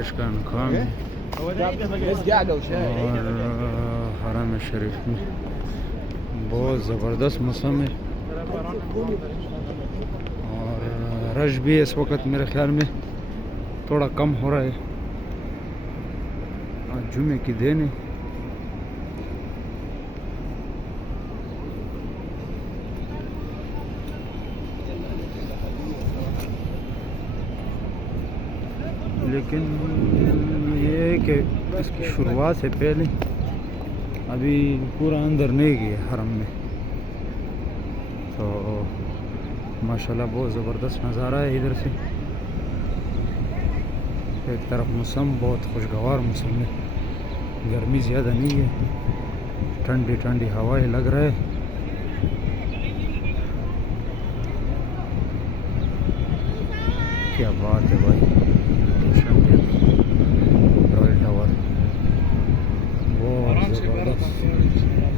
हज का अनकाम है और हरम शरीफ में बहुत ज़बरदस्त मौसम है और रश भी इस वक्त मेरे ख्याल में थोड़ा कम हो रहा है। आज जुमे की दिन है। लेकिन ये कि इसकी शुरुआत से पहले अभी पूरा अंदर नहीं गया हरम में, तो माशाल्लाह बहुत ज़बरदस्त नज़ारा है इधर से। एक तरफ मौसम बहुत खुशगवार मौसम है, गर्मी ज़्यादा नहीं है, ठंडी ठंडी हवाएं लग रहा है। क्या बात है भाई, रॉयल टावर बहुत ज़बरदस्त।